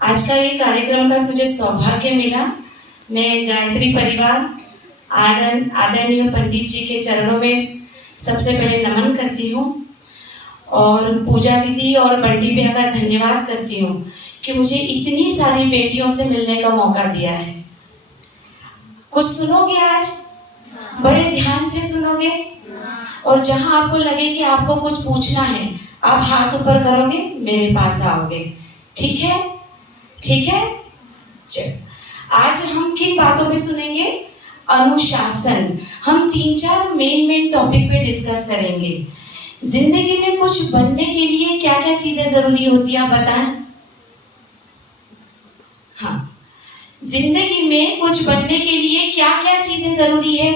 आज का ये कार्यक्रम का मुझे सौभाग्य मिला। मैं गायत्री परिवार आदरणीय पंडित जी के चरणों में सबसे पहले नमन करती हूँ और पूजा दीदी और बंटी भैया का धन्यवाद करती हूँ कि मुझे इतनी सारी बेटियों से मिलने का मौका दिया है। कुछ सुनोगे आज? बड़े ध्यान से सुनोगे और जहां आपको लगे कि आपको कुछ पूछना है आप हाथ ऊपर करोगे, मेरे पास आओगे। ठीक है? ठीक है। चलो, आज हम किन बातों पे सुनेंगे? अनुशासन। हम 3-4 मेन टॉपिक पे डिस्कस करेंगे। जिंदगी में कुछ बनने के लिए क्या क्या चीजें जरूरी होती है आप बताएं। हाँ, जिंदगी में कुछ बनने के लिए क्या क्या चीजें जरूरी है?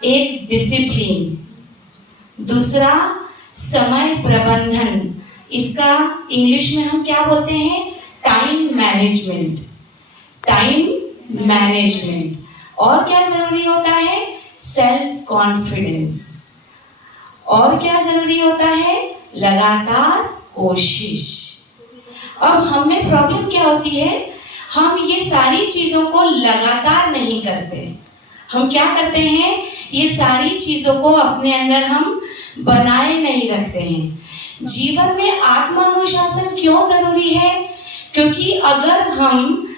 एक डिसिप्लिन, दूसरा समय प्रबंधन, इसका इंग्लिश में हम क्या बोलते हैं? Time management. Time management. और क्या जरूरी होता है? Self confidence. और क्या जरूरी होता है? लगातार कोशिश। अब हमें प्रॉब्लम क्या होती है? हम ये सारी चीजों को लगातार नहीं करते। हम क्या करते हैं? ये सारी चीजों को अपने अंदर हम बनाए नहीं रखते हैं। जीवन में आत्मानुशासन क्यों जरूरी है? क्योंकि अगर हम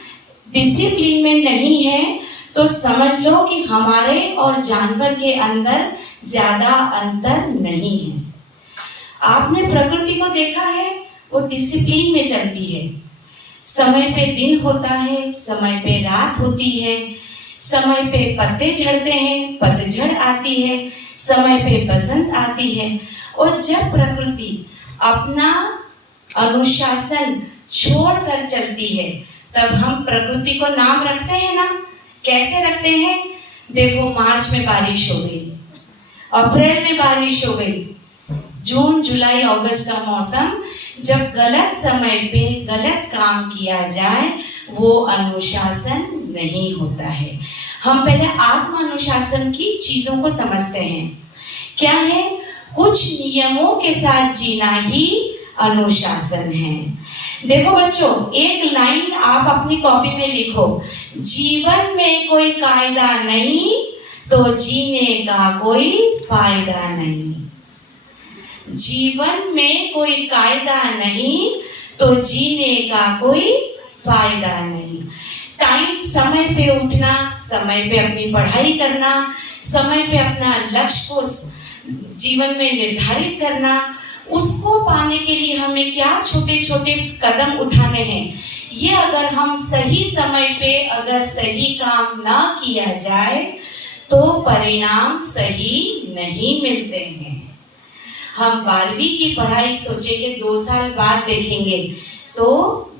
डिसिप्लिन में नहीं है तो समझ लो कि हमारे और जानवर के अंदर ज्यादा अंतर नहीं है। आपने प्रकृति को देखा है, वो डिसिप्लिन में चलती है। समय पे दिन होता है, समय पे रात होती है, समय पे पत्ते झड़ते हैं, पतझड़ आती है, समय पे बसंत आती है। और जब प्रकृति अपना अनुशासन छोड़कर चलती है तब हम प्रकृति को नाम रखते हैं ना। कैसे रखते हैं? देखो, मार्च में बारिश हो गई, अप्रैल में बारिश हो गई, जून जुलाई अगस्त का मौसम, जब गलत समय पे गलत काम किया जाए वो अनुशासन नहीं होता है। हम पहले आत्म अनुशासन की चीजों को समझते हैं। क्या है? कुछ नियमों के साथ जीना ही अनुशासन है। देखो बच्चों, एक लाइन आप अपनी कॉपी में लिखो, जीवन में कोई कायदा नहीं तो जीने का कोई फायदा नहीं। जीवन में कोई कायदा नहीं तो जीने का कोई फायदा नहीं। टाइम, समय पे उठना, समय पे अपनी पढ़ाई करना, समय पे अपना लक्ष्य को जीवन में निर्धारित करना, उसको पाने के लिए हमें क्या छोटे छोटे कदम उठाने हैं। ये अगर हम सही समय पे अगर सही काम ना किया जाए तो परिणाम सही नहीं मिलते हैं। हम 12वीं की पढ़ाई सोचे कि 2 साल बाद देखेंगे तो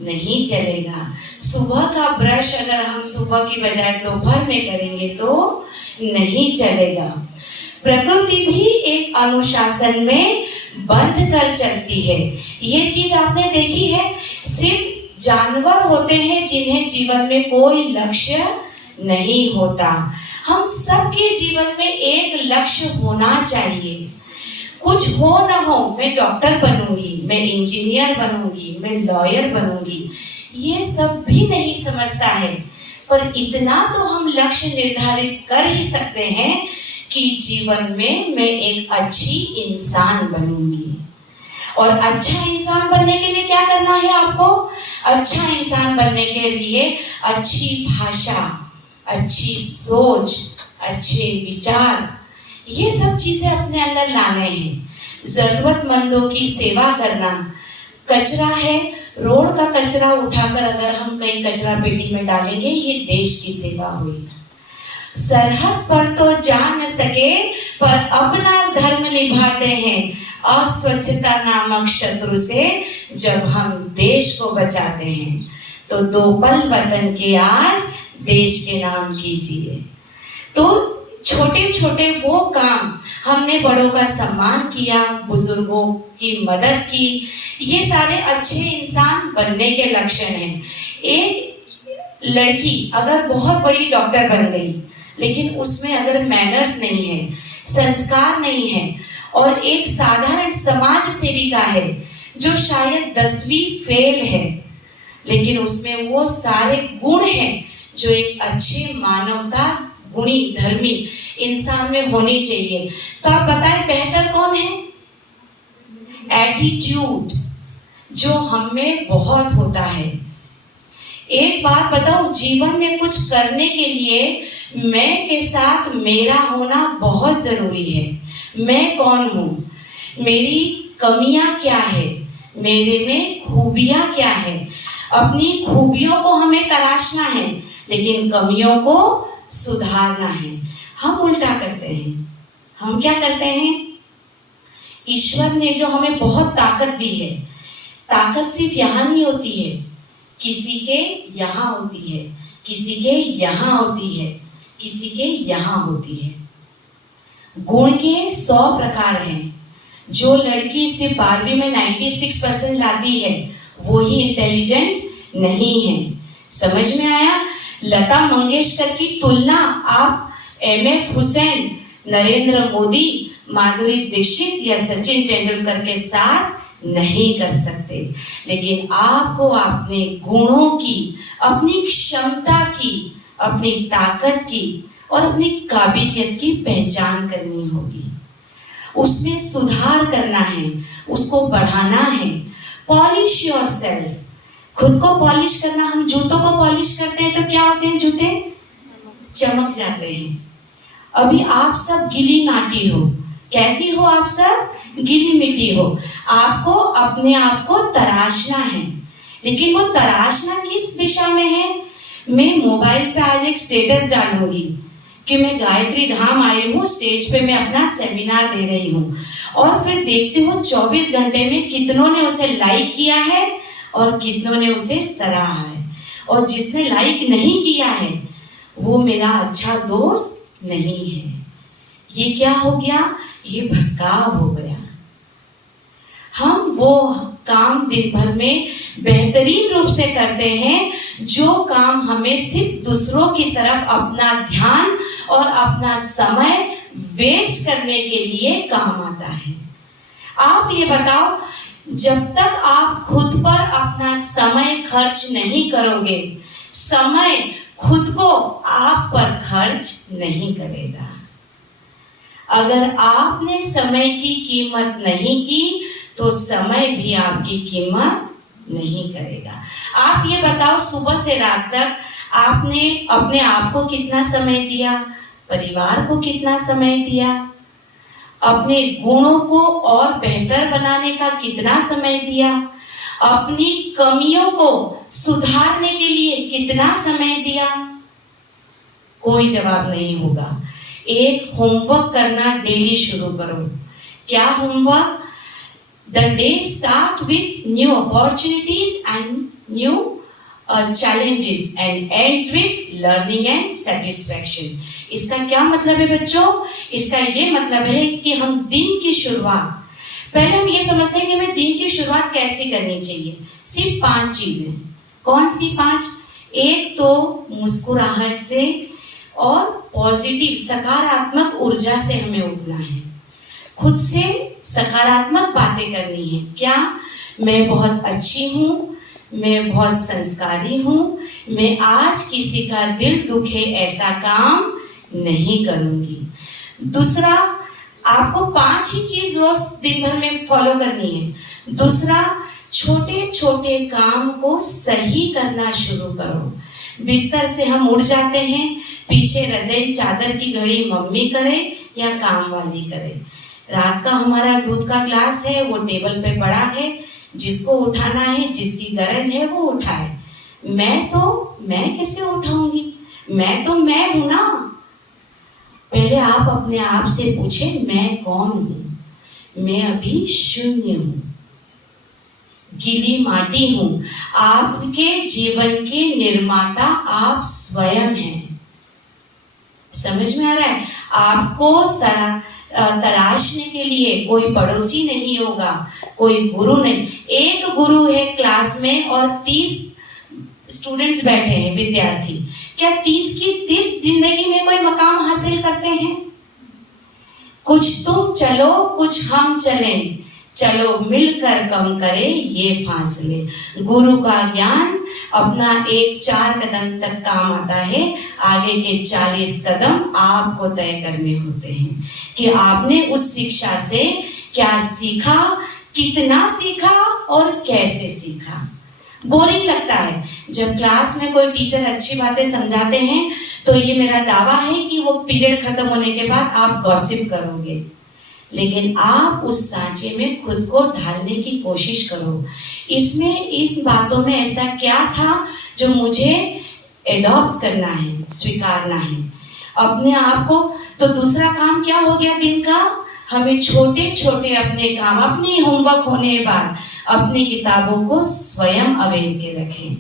नहीं चलेगा। सुबह का ब्रश अगर हम सुबह की बजाय दोपहर में करेंगे तो नहीं चलेगा। प्रकृति भी एक अनुशासन में बंध कर चलती है। ये चीज आपने देखी है। सिर्फ जानवर होते हैं जिन्हें जीवन में कोई लक्ष्य नहीं होता। हम सबके जीवन में एक लक्ष्य होना चाहिए। कुछ हो ना हो, मैं डॉक्टर बनूंगी, मैं इंजीनियर बनूंगी, मैं लॉयर बनूंगी, ये सब भी नहीं समझता है। पर इतना तो हम लक्ष्य निर्धारित कर ही सकते हैं कि जीवन में मैं एक अच्छी इंसान बनूंगी। और अच्छा इंसान बनने के लिए क्या करना है आपको? अच्छा इंसान बनने के लिए अच्छी भाषा, अच्छी सोच, अच्छे विचार, ये सब चीजें अपने अंदर लाने हैं। जरूरतमंदों की सेवा करना। कचरा है, रोड का कचरा उठाकर अगर हम कहीं कचरा पेटी में डालेंगे, ये देश की सेवा हुई। सरहद पर तो जा न सके पर अपना धर्म निभाते हैं, अस्वच्छता नामक शत्रु से जब हम देश को बचाते हैं। तो 2 पल वतन के आज देश के नाम कीजिए। तो छोटे छोटे वो काम, हमने बड़ों का सम्मान किया, बुजुर्गों की मदद की, ये सारे अच्छे इंसान बनने के लक्षण हैं। एक लड़की अगर बहुत बड़ी डॉक्टर बन गई लेकिन उसमें अगर मैनर्स नहीं है, संस्कार नहीं है, और एक साधारण समाज सेविका है जो शायद 10वीं फेल है लेकिन उसमें वो सारे गुण हैं जो एक अच्छे मानवता गुणी धर्मी इंसान में होने चाहिए। तो आप बताएं बेहतर कौन है? एटीट्यूड, जो हम में बहुत होता है। एक बात बताओ, जीवन में कुछ करने के लिए मैं के साथ मेरा होना बहुत जरूरी है। मैं कौन हूँ, मेरी कमियां क्या है, मेरे में खूबियां क्या है। अपनी खूबियों को हमें तराशना है, लेकिन कमियों को सुधारना है। हम उल्टा करते हैं। हम क्या करते हैं? ईश्वर ने जो हमें बहुत ताकत दी है, ताकत सिर्फ यहाँ नहीं होती है, किसी के यहाँ होती है, किसी के यहाँ होती है, किसी के यहाँ होती है। गुण के 100 प्रकार हैं। जो लड़की सिर्फ 12वीं में 96% लाती है वो ही इंटेलिजेंट नहीं है। समझ में आया? लता मंगेशकर की तुलना आप MF हुसैन, नरेंद्र मोदी, माधुरी दीक्षित या सचिन तेंदुलकर के साथ नहीं कर सकते। लेकिन आपको अपने गुणों की, अपनी क्षमता की, अपनी ताकत की और अपनी काबिलियत की पहचान करनी होगी। उसमें सुधार करना है, उसको बढ़ाना है। Polish yourself. खुद को पॉलिश करना, हम जूतों को पॉलिश करते हैं तो क्या होते हैं? जूते चमक जाते हैं। अभी आप सब गीली माटी हो। कैसी हो आप सब? गीली मिट्टी हो। आपको अपने आप को तराशना है, लेकिन वो तराशना किस दिशा में है? मैं मोबाइल पे आज एक स्टेटस डालूंगी कि मैं गायत्री धाम आई हूँ, स्टेज पे मैं अपना सेमिनार दे रही हूँ, और फिर देखते हो 24 घंटे में कितनों ने उसे लाइक किया है और कितनों ने उसे सराहा है। और जिसने लाइक नहीं किया है वो मेरा अच्छा दोस्त नहीं है। ये क्या हो गया? ये भटकाव हो गया। हम वो काम दिन भर में बेहतरीन रूप से करते हैं जो काम हमें सिर्फ दूसरों की तरफ अपना ध्यान और अपना समय वेस्ट करने के लिए काम आता है। आप ये बताओ, जब तक आप खुद पर अपना समय खर्च नहीं करोगे, समय खुद को आप पर खर्च नहीं करेगा। अगर आपने समय की कीमत नहीं की तो समय भी आपकी कीमत नहीं करेगा। आप ये बताओ, सुबह से रात तक आपने अपने आप को कितना समय दिया, परिवार को कितना समय दिया, अपने गुणों को और बेहतर बनाने का कितना समय दिया, अपनी कमियों को सुधारने के लिए कितना समय दिया? कोई जवाब नहीं होगा। एक होमवर्क करना डेली शुरू करो। क्या homework? The day start with new opportunities and new challenges and ends with learning and satisfaction. इसका क्या मतलब है बच्चों? इसका ये मतलब है कि हम दिन की शुरुआत, पहले हम ये समझते हैं कि हमें दिन की शुरुआत कैसे करनी चाहिए। सिर्फ 5 चीजें। कौन सी 5? एक तो मुस्कुराहट से और पॉजिटिव सकारात्मक ऊर्जा से हमें उठना है। खुद से सकारात्मक बातें करनी है। क्या? मैं बहुत अच्छी हूँ, मैं बहुत संस्कारी हूँ, मैं आज किसी का दिल दुखे ऐसा काम नहीं करूँगी। दूसरा, आपको 5 ही चीज रोज दिन भर में फॉलो करनी है। दूसरा, छोटे छोटे काम को सही करना शुरू करो। बिस्तर से हम उठ जाते हैं, पीछे रजाई चादर की घड़ी मम्मी करे या काम वाली करे। रात का हमारा दूध का ग्लास है, वो टेबल पे पड़ा है, जिसको उठाना है, जिसकी गरज है वो उठाए। मैं कैसे उठाऊंगी? मैं तो मैं हूं ना। पहले आप अपने आप से पूछे, मैं कौन हूं? मैं अभी शून्य हूं, गीली माटी हूं। आपके जीवन के निर्माता आप स्वयं हैं। समझ में आ रहा है? आपको तराशने के लिए कोई पड़ोसी नहीं होगा, कोई गुरु नहीं। एक गुरु है क्लास में और 30 स्टूडेंट्स बैठे हैं, विद्यार्थी। क्या 30 की 30 जिंदगी में कोई मकाम हासिल करते हैं? कुछ तुम चलो, कुछ हम चलें, चलो मिलकर कम करे ये फासले। गुरु का ज्ञान अपना एक 4 कदम तक काम आता है, आगे के 40 कदम आपको तय करने होते हैं कि आपने उस शिक्षा से क्या सीखा, कितना सीखा और कैसे सीखा। बोरिंग लगता है जब क्लास में कोई टीचर अच्छी बातें समझाते हैं, तो ये मेरा दावा है कि वो पीरियड खत्म होने के बाद आप गॉसिप करोगे, लेकिन आप उस सांचे में खुद को ढालने की कोशिश करो। इसमें इन बातों में ऐसा क्या था जो मुझे एडॉप्ट करना है, स्वीकारना है अपने आप को। तो दूसरा काम क्या हो गया दिन का, हमें छोटे छोटे अपने काम, अपनी होमवर्क होने के बाद अपनी किताबों को स्वयं अवेल के रखें।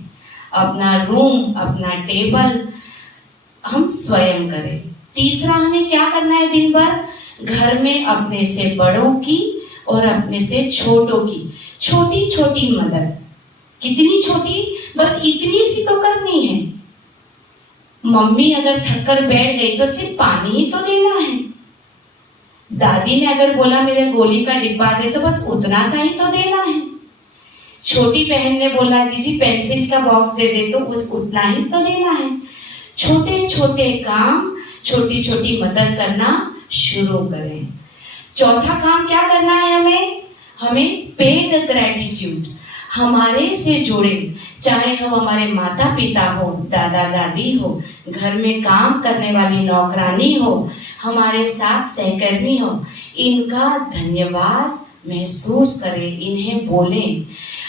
अपना रूम, अपना टेबल हम स्वयं करें। तीसरा हमें क्या करना है दिन भर, घर में अपने से बड़ों की और अपने से छोटों की छोटी छोटी मदद। कितनी छोटी, बस इतनी सी तो करनी है। मम्मी अगर थक कर बैठ गई तो सिर्फ पानी ही तो देना है। दादी ने अगर बोला मेरे गोली का डिब्बा दे, तो बस उतना सा ही तो देना है। छोटी बहन ने बोला जीजी पेंसिल का बॉक्स दे दे, तो बस उतना ही तो देना है। छोटे छोटे काम, छोटी छोटी मदद करना शुरू करें। चौथा काम क्या करना है हमें पे द ग्रेटिट्यूड। हमारे से जुड़े, चाहे हम हमारे माता पिता हो, दादा दादी हो, घर में काम करने वाली नौकरानी हो, हमारे साथ सहकर्मी हो, इनका धन्यवाद महसूस करें, इन्हें बोलें।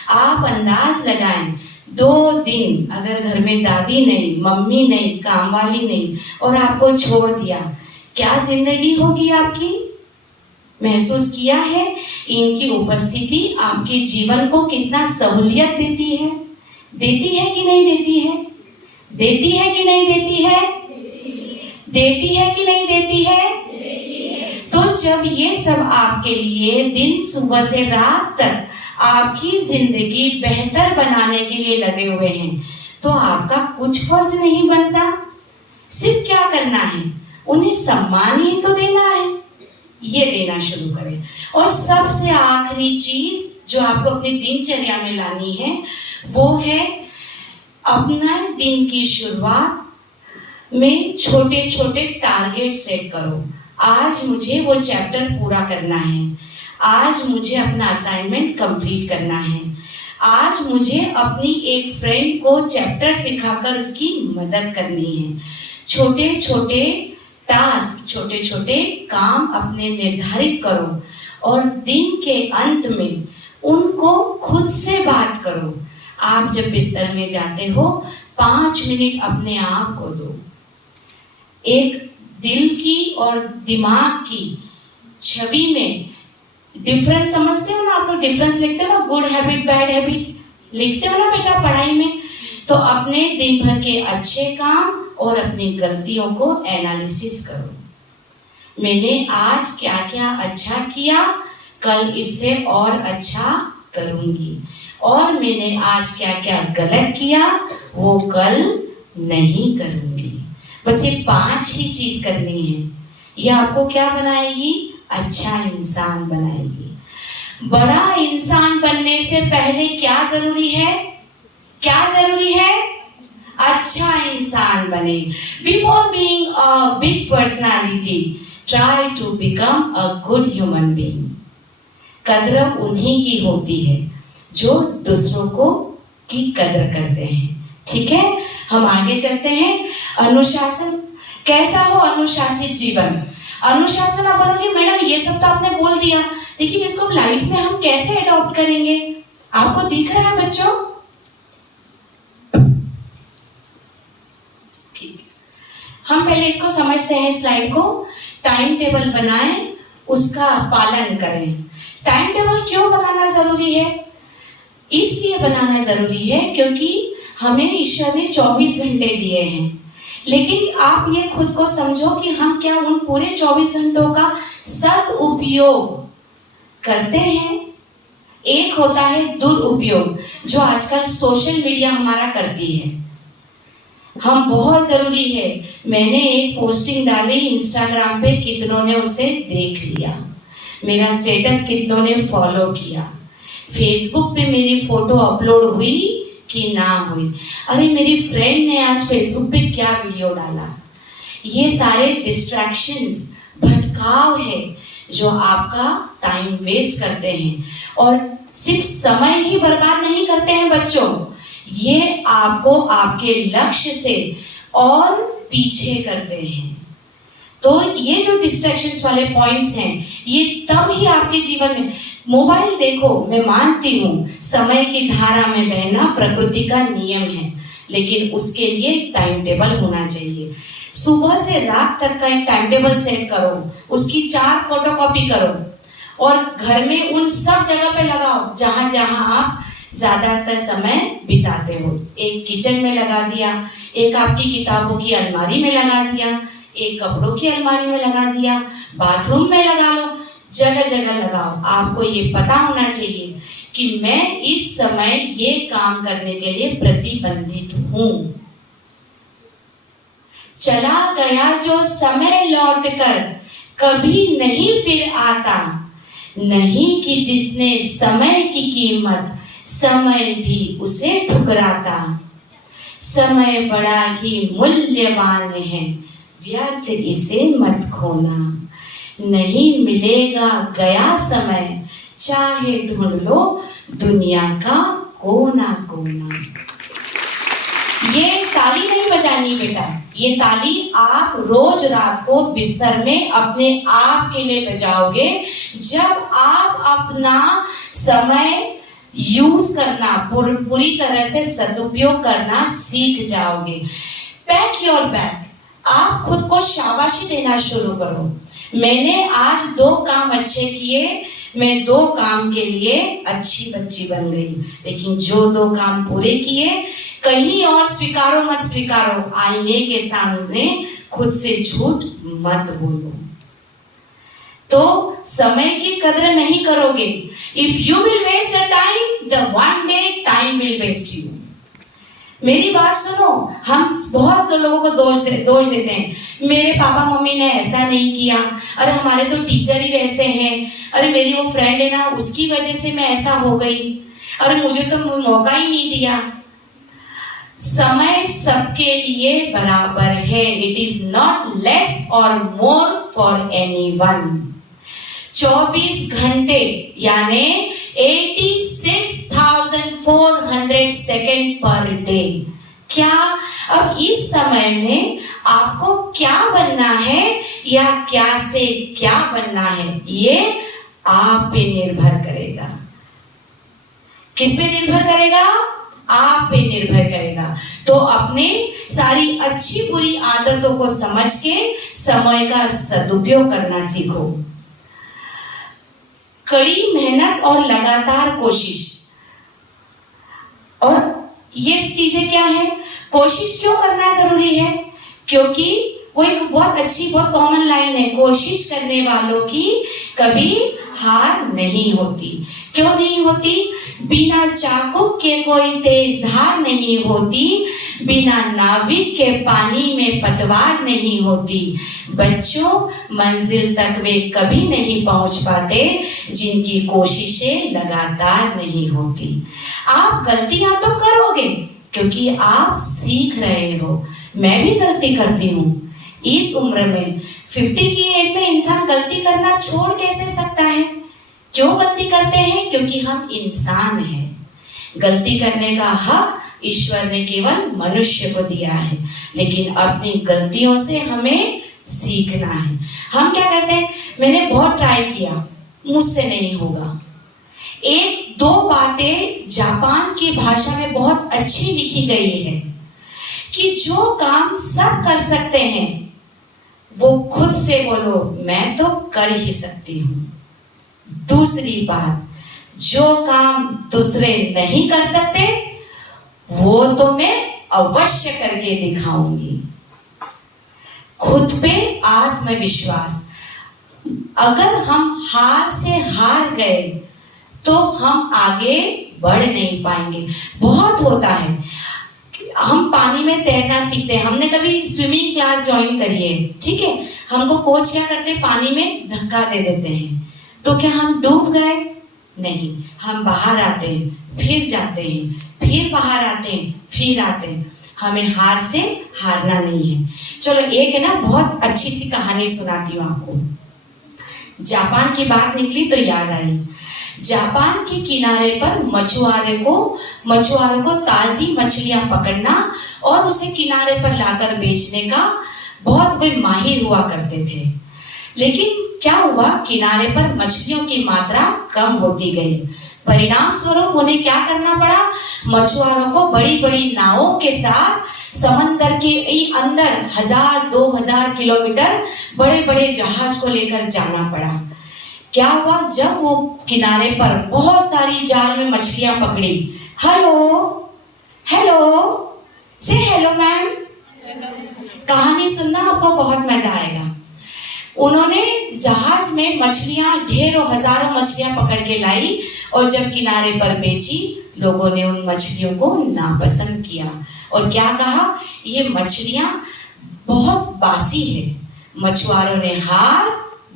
आप अंदाज लगाएं, 2 दिन अगर घर में दादी नहीं, मम्मी नहीं, काम वाली नहीं और आपको छोड़ दिया, क्या जिंदगी होगी आपकी? महसूस किया है इनकी उपस्थिति आपके जीवन को कितना सहूलियत देती है? देती है कि नहीं देती है? देती है कि नहीं देती है? देती है कि नहीं देती है? तो जब ये सब आपके लिए दिन सुबह से रात तक आपकी जिंदगी बेहतर बनाने के लिए लगे हुए हैं, तो आपका कुछ फर्ज नहीं बनता। सिर्फ क्या करना है, उन्हें सम्मान ही तो देना है। ये देना शुरू करें। और सबसे आखिरी चीज जो आपको अपनी दिनचर्या में लानी है, वो है अपना दिन की शुरुआत में छोटे छोटे टारगेट सेट करो। आज मुझे वो चैप्टर पूरा करना है, आज मुझे अपना असाइनमेंट कंप्लीट करना है, आज मुझे अपनी एक फ्रेंड को चैप्टर सिखाकर उसकी मदद करनी है। छोटे छोटे टास्क, छोटे छोटे काम अपने निर्धारित करो और दिन के अंत में उनको खुद से बात करो। आप जब बिस्तर में जाते हो 5 मिनट अपने आप को दो। एक दिल की और दिमाग की छवि में डिफरेंस समझते हो ना? आप लोग डिफरेंस लिखते हो ना, गुड हैबिट बैड हैबिट लिखते हो ना बेटा पढ़ाई में। तो अपने दिन भर के अच्छे काम और अपनी गलतियों को एनालिसिस करो। मैंने आज क्या क्या अच्छा किया, कल इससे और अच्छा करूंगी। और मैंने आज क्या क्या गलत किया, वो कल नहीं करूंगी। बस ये 5 ही चीज करनी है। ये आपको क्या बनाएगी? अच्छा इंसान बनाएगी। बड़ा इंसान बनने से पहले क्या जरूरी है? क्या जरूरी है? अच्छा इंसान बने। Before being a big personality, try to become a good human being. कद्र उन्हीं की होती है जो दूसरों को की कद्र करते हैं। ठीक है, हम आगे चलते हैं। अनुशासन कैसा हो? अनुशासित जीवन। अनुशासन आप बोलोगे मैडम ये सब तो आपने बोल दिया, लेकिन इसको लाइफ में हम कैसे अडॉप्ट करेंगे? आपको दिख रहा है बच्चों? ठीक, हम पहले इसको समझते हैं। स्लाइड को टाइम टेबल बनाएं, उसका पालन करें। टाइम टेबल क्यों बनाना जरूरी है? इसलिए बनाना जरूरी है क्योंकि हमें ईश्वर ने 24 घंटे दिए हैं, लेकिन आप ये खुद को समझो कि हम क्या उन पूरे 24 घंटों का सदुपयोग करते हैं? एक होता है दुरुपयोग, जो आजकल सोशल मीडिया हमारा करती है। हम बहुत जरूरी है। मैंने एक पोस्टिंग डाली इंस्टाग्राम पे, कितनों ने उसे देख लिया, मेरा स्टेटस कितनों ने फॉलो किया, फेसबुक पे मेरी फोटो अपलोड हुई, कि ना हुई, अरे मेरी फ्रेंड ने आज फेसबुक पे क्या वीडियो डाला। ये सारे डिस्ट्रैक्शंस, भटकाव है जो आपका टाइम वेस्ट करते हैं, और सिर्फ समय ही बर्बाद नहीं करते हैं बच्चों, ये आपको आपके लक्ष्य से और पीछे करते हैं। तो ये जो डिस्ट्रैक्शंस वाले पॉइंट्स हैं, ये तब ही आपके जीवन में, मोबाइल देखो, मैं मानती हूँ समय की धारा में बहना प्रकृति का नियम है, लेकिन उसके लिए टाइम टेबल होना चाहिए। सुबह से रात तक का एक टाइम टेबल सेट करो, उसकी 4 फोटोकॉपी करो और घर में उन सब जगह पे लगाओ जहां जहां आप ज्यादातर समय बिताते हो। एक किचन में लगा दिया, एक आपकी किताबों की अलमारी में लगा दिया, एक कपड़ों की अलमारी में लगा दिया, बाथरूम में लगा लो, जगह जगह लगाओ। आपको ये पता होना चाहिए कि मैं इस समय ये काम करने के लिए प्रतिबंधित हूं। चला गया जो समय लौटकर कभी नहीं फिर आता, नहीं कि जिसने समय की कीमत समय भी उसे ठुकराता। समय बड़ा ही मूल्यवान है, व्यर्थ इसे मत खोना, नहीं मिलेगा गया समय, चाहे ढूंढ लो दुनिया का कोना कोना। ये ताली नहीं बजानी बेटा, ये ताली आप रोज रात को बिस्तर में अपने आप के लिए बजाओगे, जब आप अपना समय यूज करना, पूरी तरह से सदुपयोग करना सीख जाओगे। पैक योर बैग, आप खुद को शाबाशी देना शुरू करो। मैंने आज 2 काम अच्छे किए, मैं 2 काम के लिए अच्छी बच्ची बन गई, लेकिन जो 2 काम पूरे किए कहीं और स्वीकारो मत स्वीकारो, आईने के सामने खुद से झूठ मत बोलो। तो समय की कदर नहीं करोगे। If you will waste a time, the one day time will waste you. मेरी बात सुनो, हम बहुत लोगों को दोष देते हैं, मेरे पापा मम्मी ने ऐसा नहीं किया, अरे हमारे तो टीचर ही वैसे हैं, अरे मेरी वो फ्रेंड है ना उसकी वजह से मैं ऐसा हो गई, अरे मुझे तो मौका ही नहीं दिया। समय सबके लिए बराबर है, इट इज नॉट लेस और मोर फॉर एनीवन। 24 घंटे यानी 86,400 सेकेंड पर डे। क्या अब इस समय में आपको क्या बनना है या क्या से क्या बनना है, ये आप पे निर्भर करेगा। किस पे निर्भर करेगा? आप पे निर्भर करेगा। तो अपने सारी अच्छी बुरी आदतों को समझ के समय का सदुपयोग करना सीखो। कड़ी मेहनत और लगातार कोशिश। और ये चीजें क्या है, कोशिश क्यों करना जरूरी है? क्योंकि वो एक बहुत अच्छी, बहुत कॉमन लाइन है, कोशिश करने वालों की कभी हार नहीं होती। क्यों नहीं होती? बिना चाबुक के कोई तेज धार नहीं होती, बिना नाविक के पानी में पतवार नहीं होती। बच्चों, मंजिल तक वे कभी नहीं पहुंच पाते जिनकी कोशिशें लगातार नहीं होती। आप गलतियां तो करोगे क्योंकि आप सीख रहे हो। मैं भी गलती करती हूँ। इस उम्र में 50 की एज में इंसान गलती करना छोड़ कैसे सकता है? क्यों गलती करते हैं? क्योंकि हम इंसान हैं। गलती करने का हक ईश्वर ने केवल मनुष्य को दिया है, लेकिन अपनी गलतियों से हमें सीखना है। हम क्या करते हैं, मैंने बहुत ट्राई किया, मुझसे नहीं होगा। 1-2 बातें जापान की भाषा में बहुत अच्छी लिखी गई है कि जो काम सब कर सकते हैं वो खुद से बोलो मैं तो कर ही सकती हूँ। दूसरी बात, जो काम दूसरे नहीं कर सकते वो तो मैं अवश्य करके दिखाऊंगी। खुद पे आत्मविश्वास। अगर हम हार से हार गए तो हम आगे बढ़ नहीं पाएंगे। बहुत होता है, हम पानी में तैरना सीखते हैं, हमने कभी स्विमिंग क्लास ज्वाइन करी है, ठीक है, हमको कोच क्या करते हैं, पानी में धक्का दे देते हैं, तो क्या हम डूब गए? नहीं, हम बाहर आते हैं, फिर जाते हैं, फिर बाहर आते हैं, फिर आते हैं। हमें हार से हारना नहीं है। चलो एक है ना बहुत अच्छी सी कहानी सुनाती हूँ आपको। जापान की बात निकली तो याद आई। जापान के किनारे पर मछुआरों को ताजी मछलियां पकड़ना और उसे किनारे पर लाकर बेचने का बहुत वे माहिर हुआ करते थे। लेकिन क्या हुआ, किनारे पर मछलियों की मात्रा कम होती गई। परिणाम स्वरूप उन्हें क्या करना पड़ा, मछुआरों को बड़ी बड़ी नावों के साथ समंदर के अंदर 1000-2000 किलोमीटर बड़े बड़े जहाज को लेकर जाना पड़ा। क्या हुआ, जब वो किनारे पर बहुत सारी जाल में मछलियां पकड़ी, हेलो हेलो से हेलो मैम, कहानी सुनना आपको बहुत मजा आएगा। उन्होंने जहाज में मछलियां ढेरों हजारों मछलियां पकड़ के लाई और जब किनारे पर बेची, लोगों ने उन मछलियों को नापसंद किया और क्या कहा, ये मछलियां बहुत बासी है। मछुआरों ने हार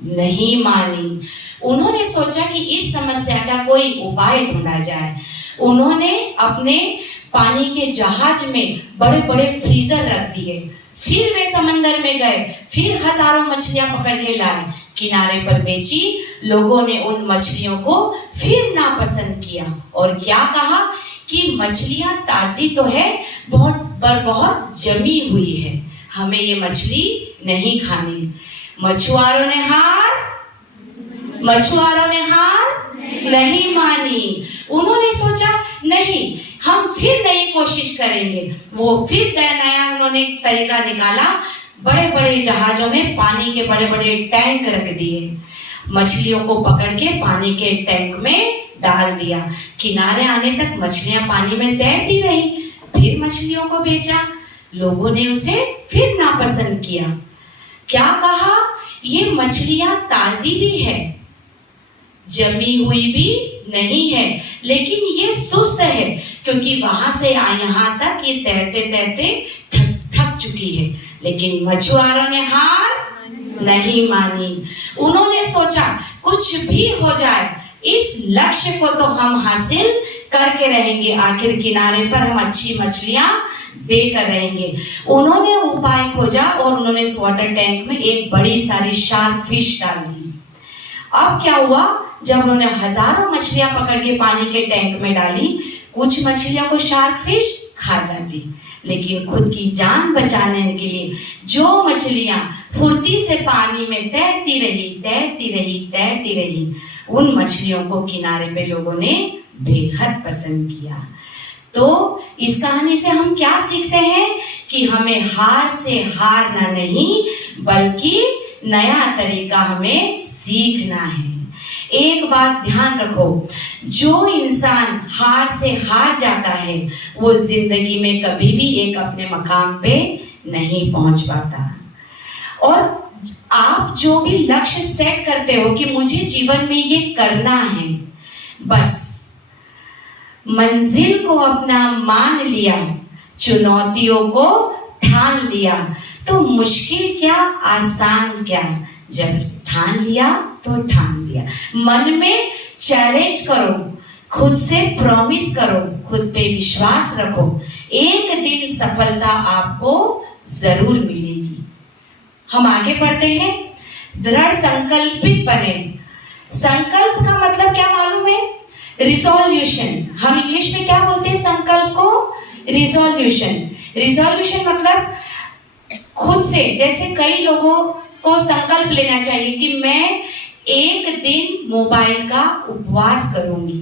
नहीं मानी। उन्होंने सोचा कि इस समस्या का कोई उपाय ढूंढा जाए। उन्होंने अपने पानी के जहाज में बड़े बड़े फ्रीजर रख दिए। फिर वे समंदर में गए, फिर हजारों मछलियां पकड़ के लाए, किनारे पर बेची। लोगों ने उन मछलियों को फिर नापसंद किया और क्या कहा कि मछलियां ताजी तो है, बहुत जमी हुई है, हमें ये मछली नहीं खानी। मछुआरों ने हार नहीं मानी। उन्होंने सोचा नहीं, हम फिर नई कोशिश करेंगे। वो फिर नया उन्होंने तरीका निकाला। बड़े बड़े जहाजों में पानी के बड़े बड़े टैंक रख दिए, मछलियों को पकड़ के पानी के टैंक में डाल दिया। किनारे आने तक मछलियां पानी में तैरती रही। फिर मछलियों को बेचा, लोगों ने उसे फिर नापसंद किया। क्या कहा, ये मछलियां ताजी भी है, जमी हुई भी नहीं है, लेकिन ये सुस्त है क्योंकि वहां से यहाँ तक ये तैरते तैरते थक चुकी है। लेकिन मछुआरों ने हार नहीं मानी। उन्होंने सोचा कुछ भी हो जाए, इस लक्ष्य को तो हम हासिल करके रहेंगे। आखिर किनारे पर हम अच्छी मछलियां देकर रहेंगे। उन्होंने उपाय खोजा और उन्होंने इस वाटर टैंक में एक बड़ी सारी शार्क फिश डाल दी। अब क्या हुआ, जब उन्होंने हजारों मछलियां पकड़ के पानी के टैंक में डाली, कुछ मछलियों को शार्क फिश खा जाती, लेकिन खुद की जान बचाने के लिए जो मछलियां फुर्ती से पानी में तैरती रही, उन मछलियों को किनारे पे लोगों ने बेहद पसंद किया। तो इस कहानी से हम क्या सीखते हैं कि हमें हार से हारना नहीं, बल्कि नया तरीका हमें सीखना है। एक बात ध्यान रखो, जो इंसान हार से हार जाता है वो जिंदगी में कभी भी एक अपने मकाम पे नहीं पहुंच पाता। और आप जो भी लक्ष्य सेट करते हो कि मुझे जीवन में ये करना है, बस मंजिल को अपना मान लिया, चुनौतियों को ठान लिया, तो मुश्किल क्या आसान क्या, जब ठान लिया तो ठान लिया। मन में चैलेंज करो, खुद से प्रॉमिस करो, खुद पे विश्वास रखो, एक दिन सफलता आपको जरूर मिलेगी। हम आगे बढ़ते हैं। दृढ़ संकल्पित बने। संकल्प का मतलब क्या मालूम है? रिजोल्यूशन। हम इंग्लिश में क्या बोलते हैं संकल्प को? रिजोल्यूशन। रिजोल्यूशन मतलब खुद से, जैसे कई लोगों को संकल्प लेना चाहिए कि मैं एक दिन मोबाइल का उपवास करूंगी।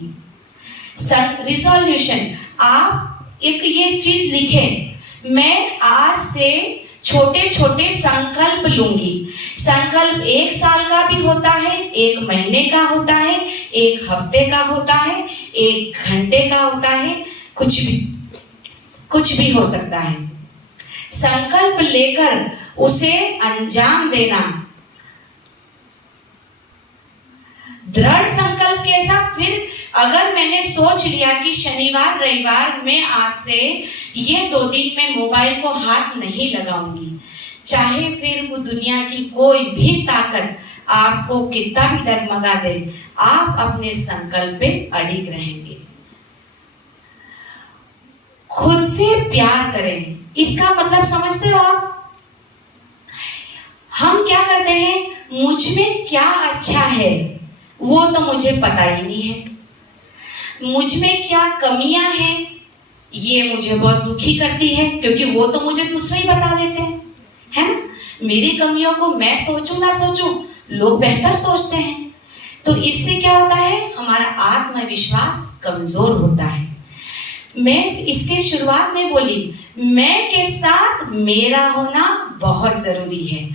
रिजोल्यूशन, आप एक ये चीज लिखें, मैं आज से छोटे छोटे संकल्प लूंगी। संकल्प 1 साल का भी होता है, 1 महीने का होता है, 1 हफ्ते का होता है, 1 घंटे का होता है, कुछ भी हो सकता है। संकल्प लेकर उसे अंजाम देना। दृढ़ संकल्प कैसा? फिर अगर मैंने सोच लिया कि शनिवार रविवार में आज से ये 2 दिन में मोबाइल को हाथ नहीं लगाऊंगी, चाहे फिर वो दुनिया की कोई भी ताकत आपको कितना भी डगमगा दे, आप अपने संकल्प पे अडिग रहेंगे। खुद से प्यार करें। इसका मतलब समझते हो आप? हम क्या करते हैं, मुझ में क्या अच्छा है वो तो मुझे पता ही नहीं है, मुझ में क्या कमियां हैं ये मुझे बहुत दुखी करती है, क्योंकि वो तो मुझे दूसरे ही बता देते हैं, है ना। मेरी कमियों को मैं सोचूं ना सोचूं, लोग बेहतर सोचते हैं। तो इससे क्या होता है, हमारा आत्मविश्वास कमजोर होता है। मैं इसके शुरुआत में बोली, मैं के साथ मेरा होना बहुत जरूरी है।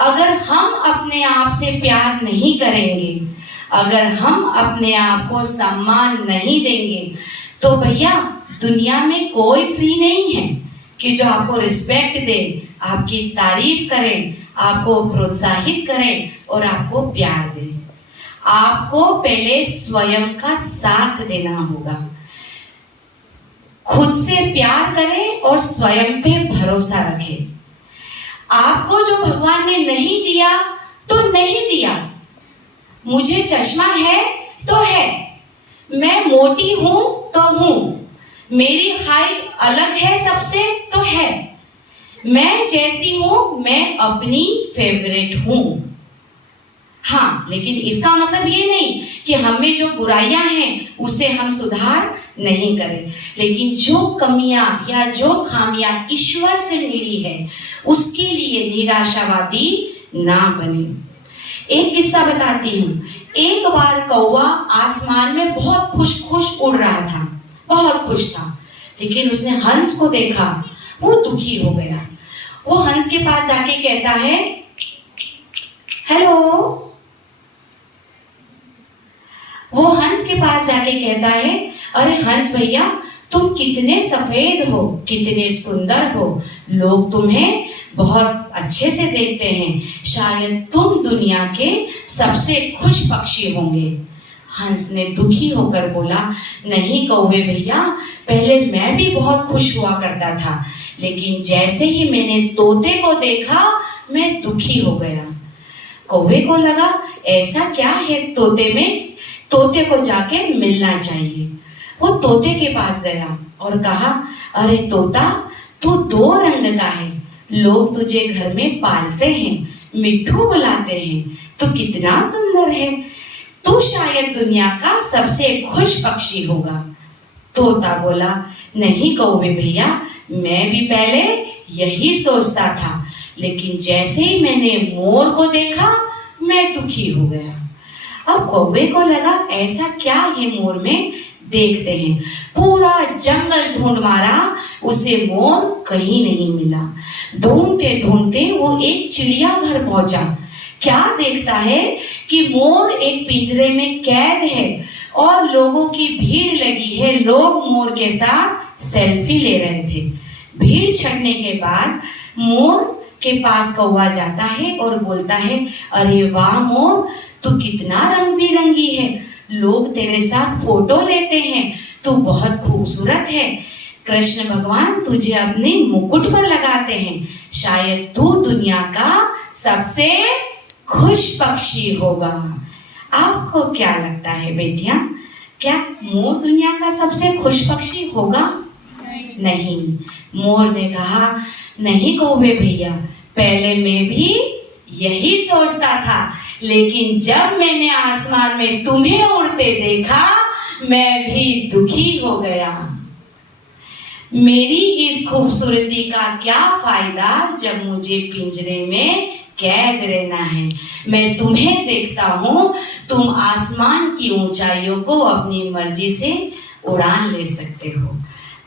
अगर हम अपने आप से प्यार नहीं करेंगे, अगर हम अपने आप को सम्मान नहीं देंगे, तो भैया दुनिया में कोई फ्री नहीं है कि जो आपको रिस्पेक्ट दे, आपकी तारीफ करें, आपको प्रोत्साहित करें और आपको प्यार दे। आपको पहले स्वयं का साथ देना होगा। खुद से प्यार करें और स्वयं पे भरोसा रखें। आपको जो भगवान ने नहीं दिया तो नहीं दिया। मुझे चश्मा है तो है, मैं मोटी हूं तो हूं, मेरी हाइट अलग है सबसे तो है, मैं जैसी हूं मैं अपनी फेवरेट हूं। हाँ, लेकिन इसका मतलब ये नहीं कि हमें जो बुराइयां हैं उसे हम सुधार नहीं करें, लेकिन जो कमियां या जो खामियां ईश्वर से मिली है उसके लिए निराशावादी ना बने। एक किस्सा बताती हूँ। एक बार कौवा आसमान में बहुत खुश खुश उड़ रहा था, बहुत खुश था, लेकिन उसने हंस को देखा, वो दुखी हो गया। वो हंस के पास जाके कहता है, हेलो। वो हंस के पास जाके कहता है, अरे हंस भैया, तुम कितने सफेद हो, कितने सुंदर हो, लोग तुम्हें बहुत अच्छे से देखते हैं, शायद तुम दुनिया के सबसे खुश पक्षी होंगे। हंस ने दुखी होकर बोला, नहीं कौवे भैया, पहले मैं भी बहुत खुश हुआ करता था, लेकिन जैसे ही मैंने तोते को देखा मैं दुखी हो गया। कौवे को लगा ऐसा क्या है तोते में, तोते को जाके मिलना चाहिए। वो तोते के पास गया और कहा, अरे तोता, तू 2 रंग का है, लोग तुझे घर में पालते हैं, मिट्ठू बुलाते हैं, तू कितना सुंदर है, तू शायद दुनिया का सबसे खुश पक्षी होगा। तोता बोला, नहीं कौवे भैया, मैं भी पहले यही सोचता था, लेकिन जैसे ही मैंने मोर को देखा मैं दुखी हो गया। अब कौवे को लगा ऐसा क्या है मोर में, देखते हैं। पूरा जंगल ढूंढ मारा, उसे मोर कहीं नहीं मिला। ढूंढते ढूंढते वो एक चिड़ियाघर पहुंचा। क्या देखता है कि मोर एक पिंजरे में कैद है और लोगों की भीड़ लगी है, लोग मोर के साथ सेल्फी ले रहे थे। भीड़ छटने के बाद मोर के पास कौवा जाता है और बोलता है, अरे वाह मोर, तू कितना रंग बिरंगी है, लोग तेरे साथ फोटो लेते हैं, तू बहुत खूबसूरत है, कृष्ण भगवान तुझे अपने मुकुट पर लगाते हैं, शायद तू दुनिया का सबसे खुश पक्षी होगा। आपको क्या लगता है बेटियां, क्या मोर दुनिया का सबसे खुश पक्षी होगा? नहीं। मोर ने कहा, नहीं कौवे भैया, पहले मैं भी यही सोचता था, लेकिन जब मैंने आसमान में तुम्हें उड़ते देखा मैं भी दुखी हो गया। मेरी इस खूबसूरती का क्या फायदा जब मुझे पिंजरे में कैद रहना है। मैं तुम्हें देखता हूँ, तुम आसमान की ऊंचाइयों को अपनी मर्जी से उड़ान ले सकते हो।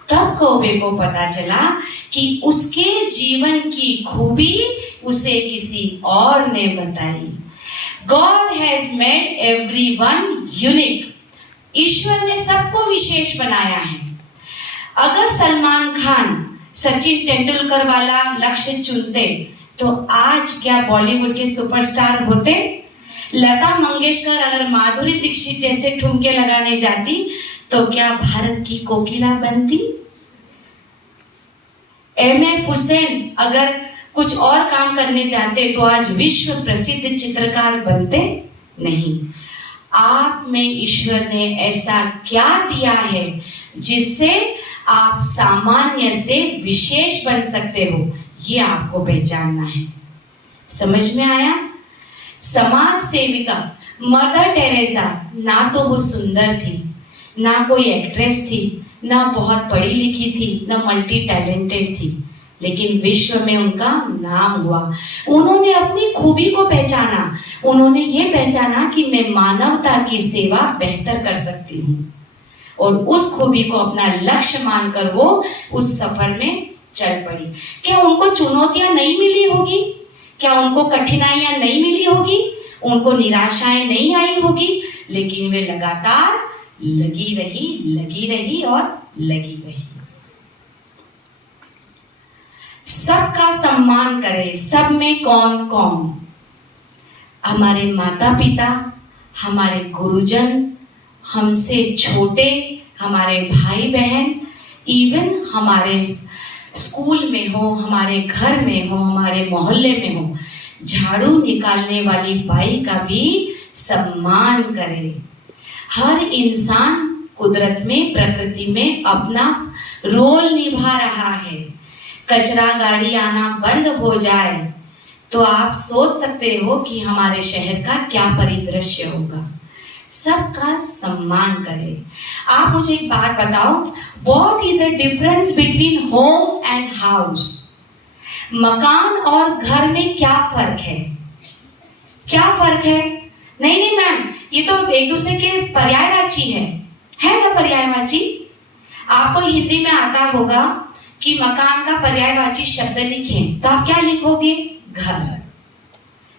तब कौवे को पता चला कि उसके जीवन की खूबी उसे किसी और ने बताई। God has made everyone unique. ईश्वर ने सबको विशेष बनाया है। अगर सलमान खान सचिन तेंदुलकर वाला लक्ष्य चुनते तो आज क्या बॉलीवुड के सुपरस्टार होते? लता मंगेशकर अगर माधुरी दीक्षित जैसे ठुमके लगाने जाती तो क्या भारत की कोकिला बनती? M.F. हुसैन अगर कुछ और काम करने जाते तो आज विश्व प्रसिद्ध चित्रकार बनते? नहीं। आप में ईश्वर ने ऐसा क्या दिया है जिससे आप सामान्य से विशेष बन सकते हो, ये आपको पहचानना है। समझ में आया? समाज सेविका मदर टेरेसा, ना तो वो सुंदर थी, ना कोई एक्ट्रेस थी, ना बहुत पढ़ी लिखी थी, ना मल्टी टैलेंटेड थी, लेकिन विश्व में उनका नाम हुआ। उन्होंने अपनी खूबी को पहचाना, उन्होंने ये पहचाना कि मैं मानवता की सेवा बेहतर कर सकती हूँ, और उस खूबी को अपना लक्ष्य मानकर वो उस सफर में चल पड़ी। क्या उनको चुनौतियां नहीं मिली होगी? क्या उनको कठिनाइयां नहीं मिली होगी? उनको निराशाएं नहीं आई होगी? लेकिन वे लगातार लगी रही और लगी रही। सबका सम्मान करें। सब में कौन कौन? हमारे माता पिता, हमारे गुरुजन, हमसे छोटे, हमारे भाई बहन, इवन हमारे स्कूल में हो, हमारे घर में हो, हमारे मोहल्ले में हो, झाड़ू निकालने वाली बाई का भी सम्मान करें। हर इंसान कुदरत में, प्रकृति में अपना रोल निभा रहा है। कचरा गाड़ी आना बंद हो जाए तो आप सोच सकते हो कि हमारे शहर का क्या परिदृश्य होगा। सबका सम्मान करें। आप मुझे एक बात बताओ, what is a difference between home and house? मकान और घर में क्या फर्क है? क्या फर्क है? नहीं मैम, ये तो एक दूसरे के पर्यायवाची है ना पर्यायवाची? आपको हिंदी में आता होगा कि मकान का पर्यायवाची शब्द लिखें तो आप क्या लिखोगे? घर।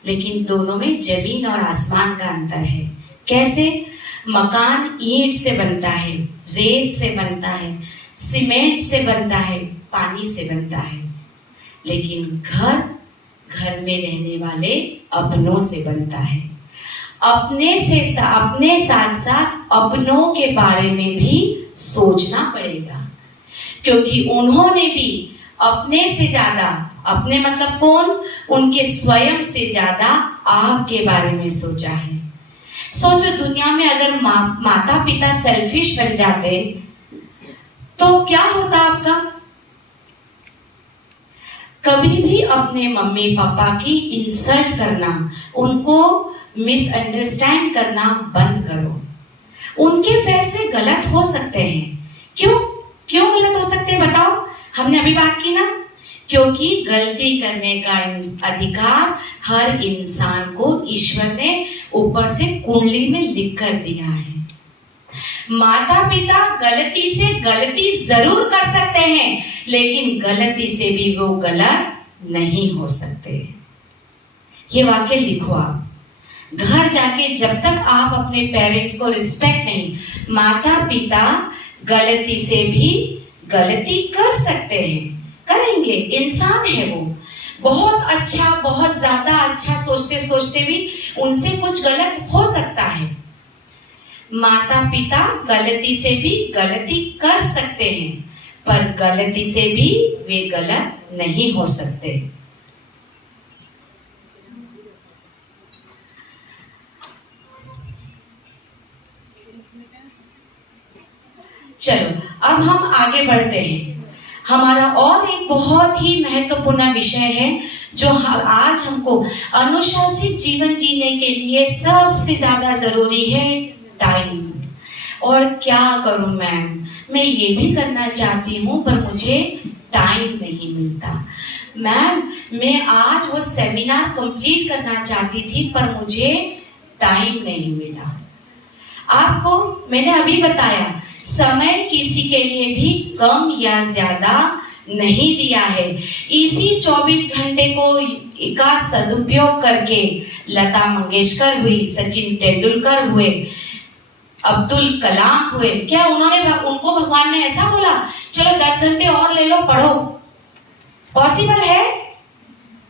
लेकिन दोनों में जमीन और आसमान का अंतर है। कैसे? मकान ईंट से बनता है, रेत से बनता है, सीमेंट से बनता है, पानी से बनता है। लेकिन घर में रहने वाले अपनों से बनता है। अपने साथ साथ अपनों के बारे में भी सोचना पड़ेगा, क्योंकि उन्होंने भी अपने से ज्यादा, अपने मतलब कौन? उनके स्वयं से ज्यादा आपके बारे में सोचा है। सोचो, दुनिया में अगर माता पिता सेल्फिश बन जाते तो क्या होता आपका? कभी भी अपने मम्मी पापा की इंसल्ट करना, उनको मिसअंडरस्टैंड करना बंद करो। उनके फैसले गलत हो सकते हैं। क्यों गलत हो सकते हैं बताओ? हमने अभी बात की ना, क्योंकि गलती करने का अधिकार हर इंसान को ईश्वर ने ऊपर से कुंडली में लिख कर दिया है। माता पिता गलती से गलती जरूर कर सकते हैं, लेकिन गलती से भी वो गलत नहीं हो सकते। ये वाक्य लिखो आप। घर जाके जब तक आप अपने पेरेंट्स को रिस्पेक्ट नहीं, माता पिता गलती से भी गलती कर सकते हैं, करेंगे, इंसान है वो। बहुत अच्छा, बहुत ज्यादा अच्छा सोचते सोचते भी उनसे कुछ गलत हो सकता है। माता पिता गलती से भी गलती कर सकते हैं, पर गलती से भी वे गलत नहीं हो सकते। चलो अब हम आगे बढ़ते हैं। हमारा और एक बहुत ही महत्वपूर्ण विषय है जो आज हमको अनुशासित जीवन जीने के लिए सबसे ज्यादा जरूरी है, टाइम। और क्या करूं मैम, मैं ये भी करना चाहती हूँ पर मुझे टाइम नहीं मिलता। मैम, मैं आज वो सेमिनार कंप्लीट करना चाहती थी पर मुझे टाइम नहीं मिला। आपको मैंने अभी बताया, समय किसी के लिए भी कम या ज्यादा नहीं दिया है। इसी 24 घंटे का सदुपयोग करके लता मंगेशकर हुई, सचिन तेंदुलकर हुए, अब्दुल कलाम हुए। क्या उनको भगवान ने ऐसा बोला चलो 10 घंटे और ले लो, पढ़ो? पॉसिबल है?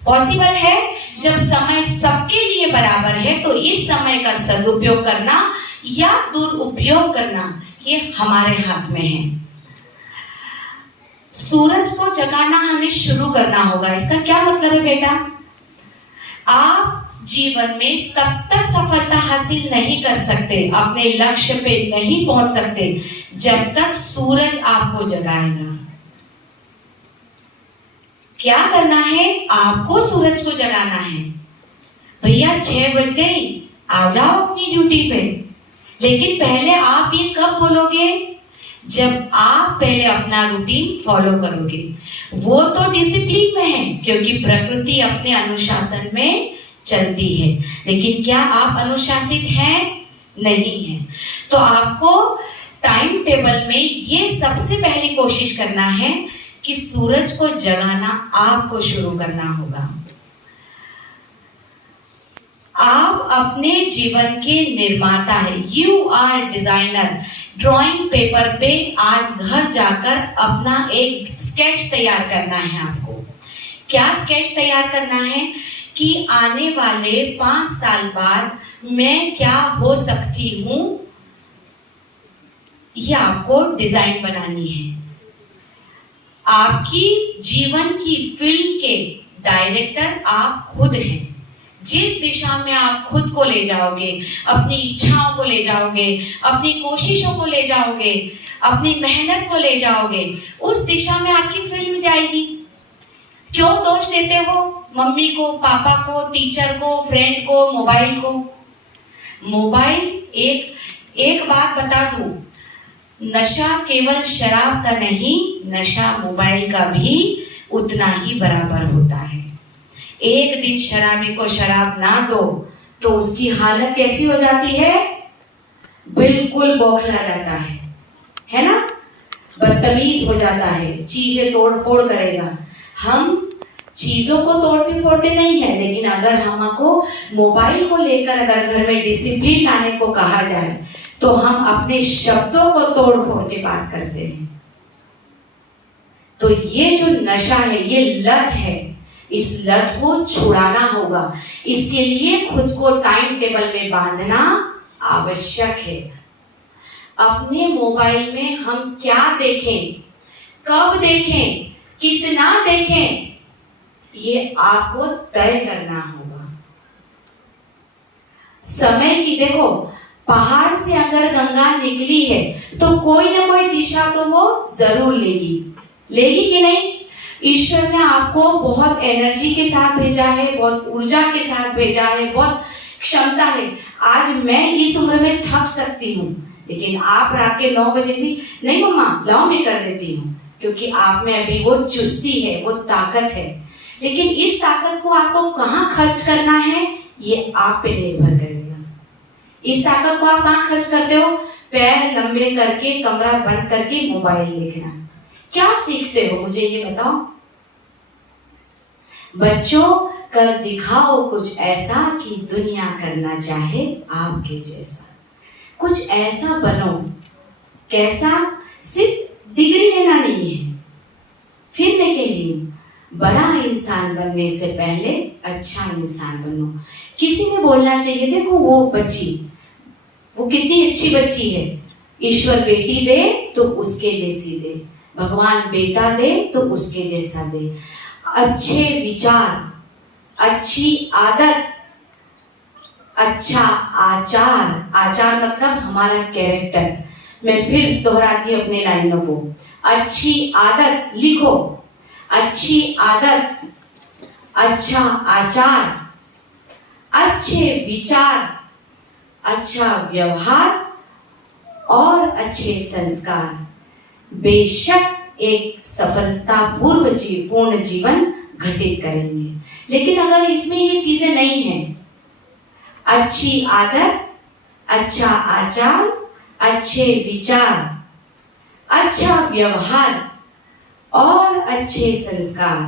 पॉसिबल है? जब समय सबके लिए बराबर है तो इस समय का सदुपयोग करना या दुरुपयोग करना ये हमारे हाथ में है। सूरज को जगाना हमें शुरू करना होगा। इसका क्या मतलब है बेटा? आप जीवन में तब तक सफलता हासिल नहीं कर सकते, अपने लक्ष्य पे नहीं पहुंच सकते जब तक सूरज आपको जगाए ना। क्या करना है? आपको सूरज को जगाना है। भैया 6 बज गई, आ जाओ अपनी ड्यूटी पे। लेकिन पहले आप ये कब बोलोगे? जब आप पहले अपना रूटीन फॉलो करोगे। वो तो डिसिप्लिन में है क्योंकि प्रकृति अपने अनुशासन में चलती है, लेकिन क्या आप अनुशासित हैं? नहीं है। तो आपको टाइम टेबल में ये सबसे पहली कोशिश करना है कि सूरज को जगाना आपको शुरू करना होगा। आप अपने जीवन के निर्माता है, you are designer. Drawing paper पे आज घर जाकर अपना एक स्केच तैयार करना है आपको। क्या स्केच तैयार करना है? कि आने वाले 5 साल बाद मैं क्या हो सकती हूं, ये आपको डिजाइन बनानी है। आपकी जीवन की फिल्म के डायरेक्टर आप खुद हैं। जिस दिशा में आप खुद को ले जाओगे, अपनी इच्छाओं को ले जाओगे, अपनी कोशिशों को ले जाओगे, अपनी मेहनत को ले जाओगे, उस दिशा में आपकी फिल्म जाएगी। क्यों दोष देते हो मम्मी को, पापा को, टीचर को, फ्रेंड को, मोबाइल को? मोबाइल एक बात बता दूं, नशा केवल शराब का नहीं, नशा मोबाइल का भी उतना ही बराबर होता है। एक दिन शराबी को शराब ना दो तो उसकी हालत कैसी हो जाती है? बिल्कुल बौखला जाता है ना? बदतमीज हो जाता है, चीजें तोड़ फोड़ करेगा। हम चीजों को तोड़ते फोड़ते नहीं है, लेकिन अगर हमको मोबाइल को लेकर अगर घर में डिसिप्लिन लाने को कहा जाए तो हम अपने शब्दों को तोड़ फोड़ के बात करते हैं। तो ये जो नशा है, ये लत है, इस लत को छुड़ाना होगा। इसके लिए खुद को टाइम टेबल में बांधना आवश्यक है। अपने मोबाइल में हम क्या देखें, कब देखें, कितना देखें, ये आपको तय करना होगा। समय की देखो, पहाड़ से अगर गंगा निकली है तो कोई ना कोई दिशा तो वो जरूर लेगी कि नहीं? ईश्वर ने आपको बहुत एनर्जी के साथ भेजा है, बहुत ऊर्जा के साथ भेजा है, बहुत क्षमता है। आज मैं इस उम्र में थक सकती हूँ, लेकिन आप रात के 9 बजे भी नहीं मम्मा लाओ मैं कर देती हूँ, क्योंकि आप में अभी वो चुस्ती है, वो ताकत है। लेकिन इस ताकत को आपको कहाँ खर्च करना है, ये आप पे निर्भर करेगा। इस ताकत को आप कहाँ खर्च करते हो? पैर लंबे करके, कमरा बंद करके मोबाइल देखना। क्या सीखते हो मुझे ये बताओ? बच्चों, कर दिखाओ कुछ ऐसा कि दुनिया करना चाहे आपके जैसा। कुछ ऐसा बनो। कैसा? सिर्फ डिग्री लेना नहीं है। फिर मैं कह रही हूँ, बड़ा इंसान बनने से पहले अच्छा इंसान बनो। किसी ने बोलना चाहिए, देखो वो बच्ची, वो कितनी अच्छी बच्ची है। ईश्वर बेटी दे तो उसके जैसी दे, भगवान बेटा दे तो उसके जैसा दे। अच्छे विचार, अच्छी आदत, अच्छा आचार, आचार मतलब हमारा कैरेक्टर। मैं फिर दोहराती हूँ अपने लाइनों को। अच्छी आदत लिखो, अच्छी आदत, अच्छा आचार, अच्छे विचार, अच्छा व्यवहार और अच्छे संस्कार बेशक एक सफलतापूर्ण पूर्ण जीवन घटित करेंगे। लेकिन अगर इसमें ये चीजें नहीं हैं, अच्छी आदत, अच्छा आचार, अच्छे विचार, अच्छा व्यवहार और अच्छे संस्कार,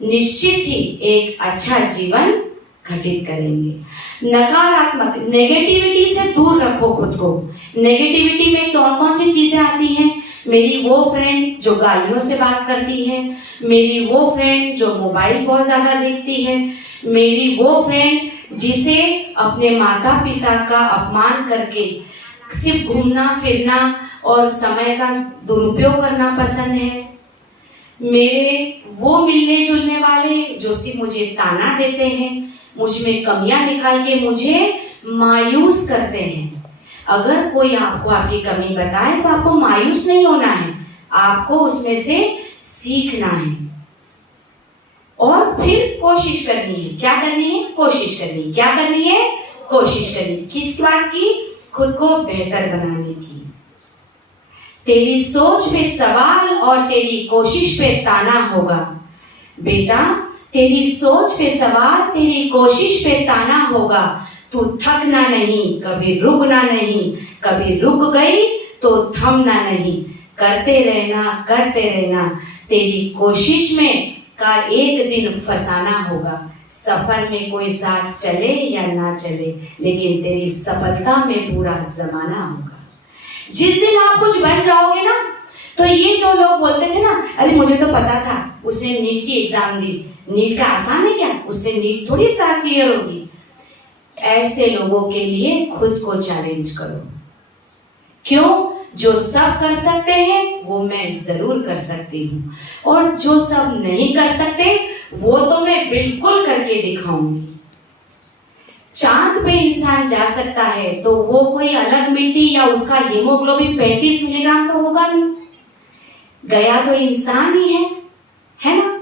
निश्चित ही एक अच्छा जीवन घटित करेंगे। नकारात्मक, नेगेटिविटी से दूर रखो खुद को। नेगेटिविटी में कौन कौन सी चीजें आती हैं? मेरी वो फ्रेंड जो गालियों से बात करती है, मेरी वो फ्रेंड जो मोबाइल बहुत ज्यादा देखती है, मेरी वो फ्रेंड जिसे अपने माता पिता का अपमान करके सिर्फ घूमना फिरना और समय का दुरुपयोग करना पसंद है, मेरे वो मिलने जुलने वाले जो सिर्फ मुझे ताना देते हैं, मुझ में कमियां निकाल के मुझे मायूस करते हैं। अगर कोई आपको आपकी कमी बताए तो आपको मायूस नहीं होना है, आपको उसमें से सीखना है और फिर कोशिश करनी है। क्या करनी है? कोशिश करनी है। क्या करनी है? कोशिश करनी। किस बात की? खुद को बेहतर बनाने की। तेरी सोच पे सवाल और तेरी कोशिश पे ताना होगा बेटा, तेरी सोच पे सवाल, तेरी कोशिश पे ताना होगा। तू थकना नहीं, कभी रुकना नहीं, कभी रुक गई तो थमना नहीं। करते रहना, तेरी कोशिश में का एक दिन फसाना होगा। सफर में कोई साथ चले या ना चले, लेकिन तेरी सफलता में पूरा जमाना होगा। जिस दिन आप कुछ बन जाओगे ना, तो ये जो लोग बोलते थे ना, अरे मुझे तो पता था, उसने नीट की एग्जाम दी, नीट का आसान है क्या, उससे नीट थोड़ी सा क्लियर होगी। ऐसे लोगों के लिए खुद को चैलेंज करो। क्यों? जो सब कर सकते हैं वो मैं जरूर कर सकती हूँ, और जो सब नहीं कर सकते वो तो मैं बिल्कुल करके दिखाऊंगी। चांद पे इंसान जा सकता है तो वो कोई अलग मिट्टी या उसका हीमोग्लोबिन 35 मिलीग्राम तो होगा नहीं, गया तो इंसान ही है ना।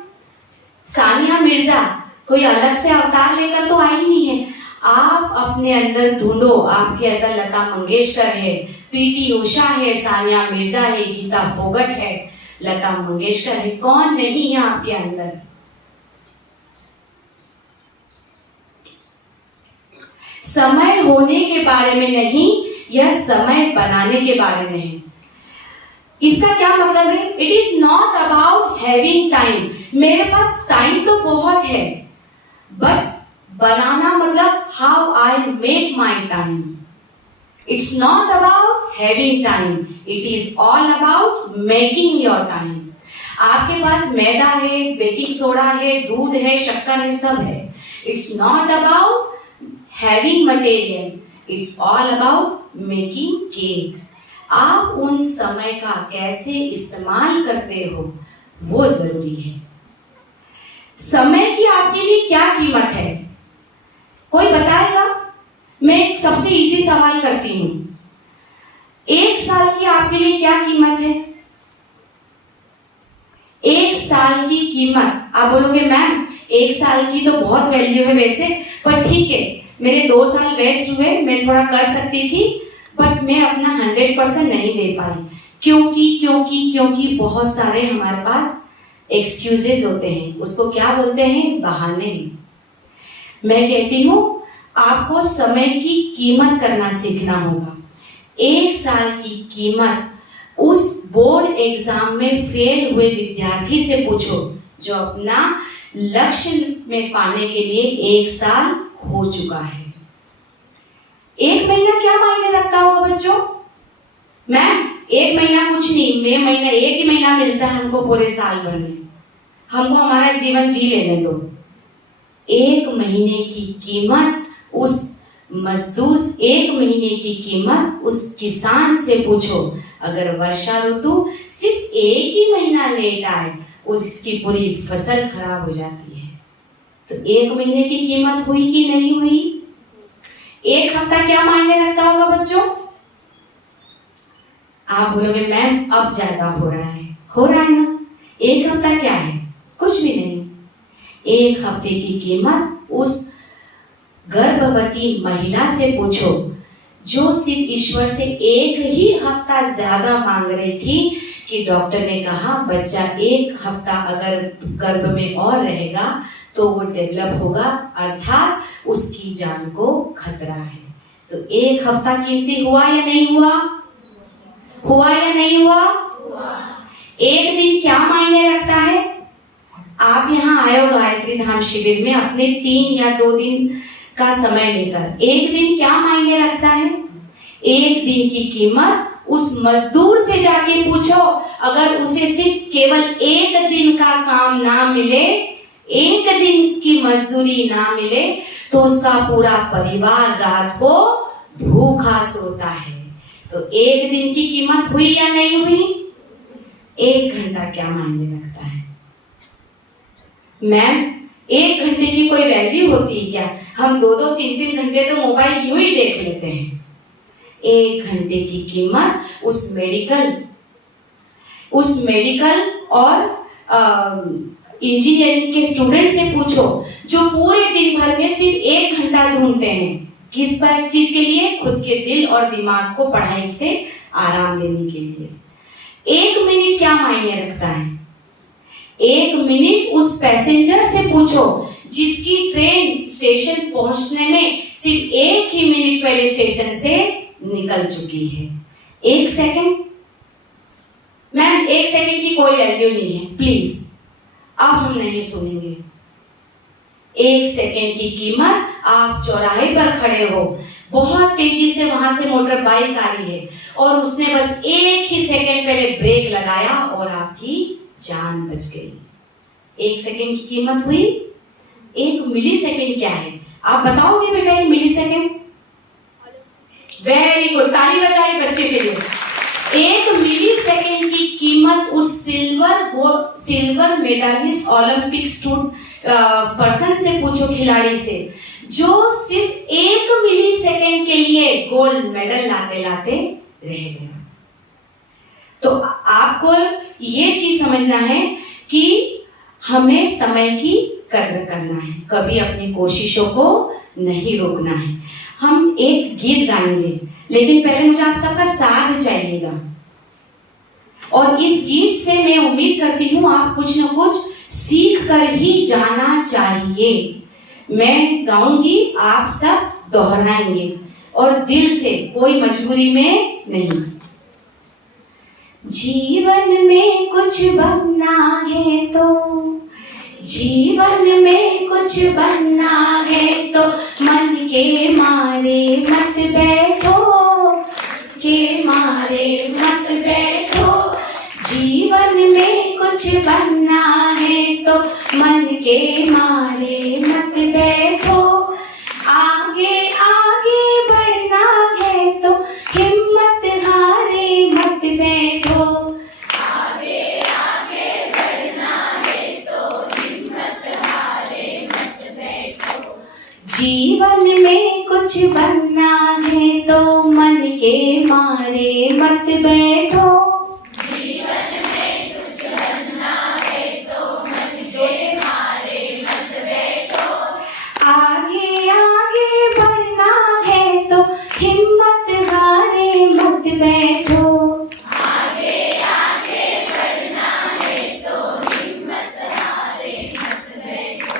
सानिया मिर्जा कोई अलग से अवतार लेकर तो आई नहीं है। आप अपने अंदर ढूंढो, आपके अंदर लता मंगेशकर है, पीटी उषा है, सानिया मिर्जा है, गीता फोगट है, लता मंगेशकर है, कौन नहीं है आपके अंदर? समय होने के बारे में नहीं, यह समय बनाने के बारे में है। इसका क्या मतलब है? It is not about having time. मेरे पास टाइम तो बहुत है, बट बनाना मतलब how I make my time. It's not about having time, it is all about making your time. आपके पास मैदा है, बेकिंग सोडा है, दूध है, शक्कर है, सब है। It's not about having material, it's all about making cake। आप उन समय का कैसे इस्तेमाल करते हो वो जरूरी है। समय की आपके लिए क्या कीमत है? कोई बताएगा? मैं एक सबसे इजी सवाल करती हूँ, 1 साल की आपके लिए क्या कीमत है? 1 साल की कीमत। आप बोलोगे मैम 1 साल की तो बहुत वैल्यू है वैसे, पर ठीक है, मेरे 2 साल वेस्ट हुए, मैं थोड़ा कर सकती थी, बट मैं अपना 100% नहीं दे पाई। क्योंकि बहुत सारे हमारे पास एक्सक्यूजेस होते हैं, उसको क्या बोलते हैं? बहाने। मैं कहती हूँ आपको समय की कीमत करना सीखना होगा। 1 साल की कीमत उस बोर्ड एग्जाम में फेल हुए विद्यार्थी से पूछो जो अपना लक्ष्य में पाने के लिए 1 साल हो चुका है। 1 महीना क्या मायने रखता होगा बच्चों? मैम 1 महीना कुछ नहीं, मैं महीना 1 ही महीना मिलता है हमको पूरे साल भर में, हमको हमारा जीवन जी लेने दो। 1 महीने की कीमत उस मजदूर, 1 महीने की कीमत उस किसान से पूछो। अगर वर्षा ऋतु सिर्फ 1 ही महीना लेट आए और इसकी पूरी फसल खराब हो जाती है, तो 1 महीने की कीमत हुई कि नहीं हुई? 1 हफ्ता क्या मायने रखता होगा बच्चों? आप बोलोगे मैम अब ज्यादा हो रहा है ना। 1 हफ्ता क्या है? कुछ भी नहीं। 1 हफ्ते की कीमत उस गर्भवती महिला से पूछो जो सिर्फ ईश्वर से 1 ही हफ्ता ज्यादा मांग रही थी कि डॉक्टर ने कहा बच्चा 1 हफ्ता अगर गर्भ में और रहेगा तो वो डेवलप होगा, अर्थात उसकी जान को खतरा है। तो 1 हफ्ता कीमती हुआ या नहीं हुआ? हुआ या नहीं हुआ? 1 दिन क्या मायने रखता है? आप यहाँ आए हो गायत्री धाम शिविर में अपने 3 या 2 दिन का समय लेकर, 1 दिन क्या मायने रखता है? 1 दिन की कीमत उस मजदूर से जाके पूछो, अगर उसे सिर्फ केवल 1 दिन का काम ना मिले, 1 दिन की मजदूरी ना मिले, तो उसका पूरा परिवार रात को भूखा सोता है। तो 1 दिन की कीमत हुई या नहीं हुई? 1 घंटा क्या मायने रखता है? मैम 1 घंटे की कोई वैल्यू होती है क्या? हम 2-2, 3-3 घंटे तो मोबाइल यूं ही देख लेते हैं। 1 घंटे की कीमत उस मेडिकल और इंजीनियरिंग के स्टूडेंट से पूछो जो पूरे दिन भर में सिर्फ 1 घंटा ढूंढते हैं। किस पर चीज के लिए? खुद के दिल और दिमाग को पढ़ाई से आराम देने के लिए। 1 मिनट क्या मायने रखता है? 1 मिनट उस पैसेंजर से पूछो जिसकी ट्रेन स्टेशन पहुंचने में सिर्फ 1 ही मिनट पहले स्टेशन से निकल चुकी है। 1 सेकंड मैम, 1 सेकंड की कोई वैल्यू नहीं है, प्लीज अब हम नहीं सुनेंगे। 1 सेकंड की कीमत, आप चौराहे पर खड़े हो, बहुत तेजी से वहां से मोटर बाइक आ रही है और उसने बस 1 ही सेकंड पहले ब्रेक लगाया और आपकी जान बच गई। 1 सेकंड की कीमत हुई। 1 मिली सेकंड क्या है? आप बताओगे बेटा 1 मिली सेकंड? वेरी गुड, ताली बजाइए बच्चे के लिए। 1 मिली सेकंड की कीमत उस सिल्वर मेडलिस्ट ओलंपिक पर्सन से पूछो, खिलाड़ी से, जो सिर्फ 1 मिली सेकंड के लिए गोल्ड मेडल लाते लाते रह गया। तो आपको ये चीज समझना है कि हमें समय की कदर करना है, कभी अपनी कोशिशों को नहीं रोकना है। हम एक गीत गाएंगे, लेकिन पहले मुझे आप सबका साथ चाहिएगा और इस गीत से मैं उम्मीद करती हूँ आप कुछ न कुछ सीख कर ही जाना चाहिए। मैं गाऊंगी, आप सब दोहराएंगे और दिल से, कोई मजबूरी में नहीं। जीवन में कुछ बनना है तो, जीवन में कुछ बनना है तो मन के मारे मत बैठो, के मारे मत बैठो। जीवन में कुछ बनना है तो मन के मारे मत बैठो। आगे आगे बढ़ना है तो हिम्मत हारे मत बैठो। आगे आगे बढ़ना है तो हिम्मत हारे मत बैठो। जीवन में कुछ बनना है तो मन के मारे मत बैठो। जीवन में कुछ बनना है तो मन के मारे मत बैठो। आगे आगे बढ़ना है तो हिम्मत हारे मत बैठो। आगे आगे बढ़ना है तो हिम्मत हारे मत बैठो।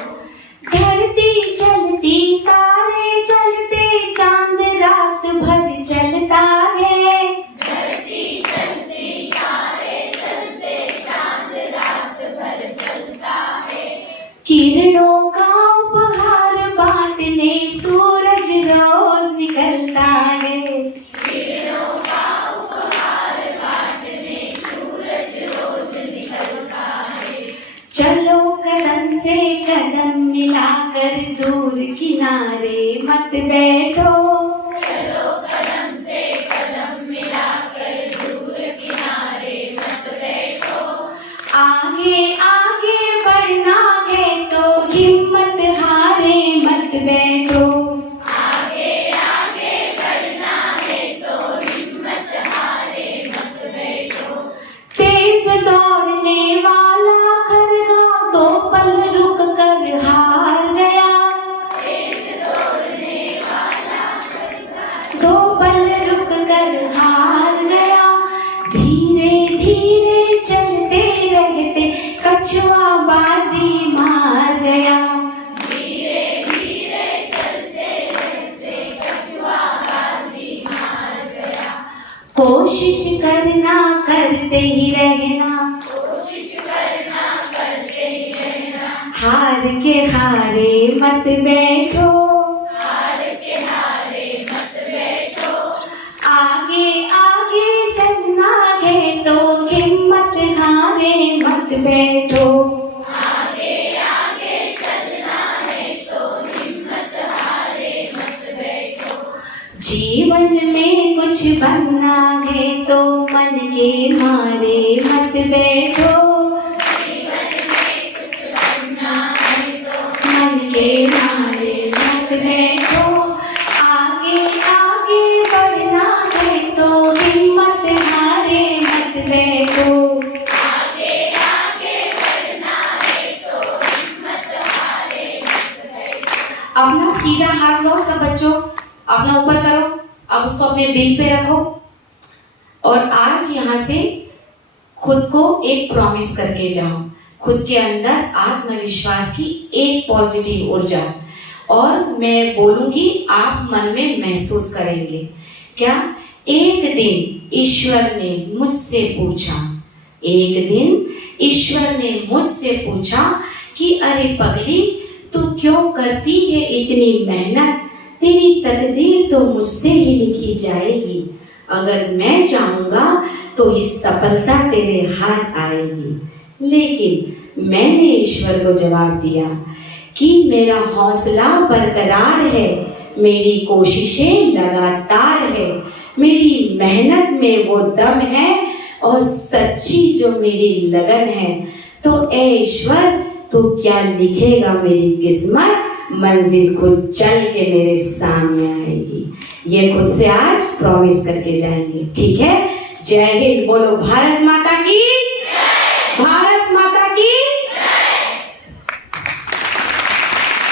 धरती चलती, तारे चलते, चांद रात भर चलता है। धरती चलती, तारे चलते, चांद रात भर चलता है। किरणों का उपहार बांटने सूरज रोज निकलता है। किरणों का उपहार बांटने सूरज रोज निकलता है। चलो कदम से कदम मिलाकर दूर किनारे मत बैठो। चलो कदम से कदम मिलाकर दूर किनारे मत बैठो। आगे आगे बढ़ना है तो हिम्मत हारे मत बैठो। आगे आगे बढ़ना है तो हिम्मत हारे मत बैठो। तेज दौड़ने वाला खरगा 2 पल रुक कर हार गया। तेज दौड़ने वाला खरगा 2 पल रुक कर हार गया। धीरे धीरे चलते रहते कछुआ बाजी मार गया। धीरे धीरे चलते रहते कछुआ बाजी मार गया। कोशिश करना करते ही रहना, कोशिश करना करते ही रहना। हार के हारे मत बैठो। हार के हारे मत बैठो। आगे आगे चलना है तो हिम्मत हारे मत बैठो। आगे आगे चलना है तो हिम्मत हारे मत बैठो। जीवन में कुछ बनना है तो मन के मारे मत बैठो। जीवन में कुछ बनना है तो के मारे मत बैठो, आगे आगे बढ़ना है तो हिम्मत हारे मत बैठो। आगे आगे बढ़ना है तो हिम्मत हारे मत बैठो। अपना सीधा हाथ लो सब बच्चों, अपना ऊपर करो, अब उसको अपने दिल पे रखो और आज यहाँ से खुद को एक प्रॉमिस करके जाओ, खुद के अंदर आत्मविश्वास की एक पॉजिटिव ऊर्जा, और मैं बोलूंगी आप मन में महसूस करेंगे। क्या? एक दिन ईश्वर ने मुझसे पूछा, एक दिन ईश्वर ने मुझसे पूछा कि अरे पगली, तू क्यों करती है इतनी मेहनत, तेरी तकदीर तो मुझसे ही लिखी जाएगी, अगर मैं चाहूंगा तो ही सफलता तेरे हाथ आएगी। लेकिन मैंने ईश्वर को जवाब दिया कि मेरा हौसला बरकरार है, मेरी कोशिशें लगातार है, मेरी मेहनत में वो दम है और सच्ची जो मेरी लगन है। तो ए ईश्वर, तू क्या लिखेगा मेरी किस्मत, मंजिल खुद चल के मेरे सामने आएगी। ये खुद से आज प्रॉमिस करके जाएंगे, ठीक है? जय हिंद। बोलो भारत माता की, भारत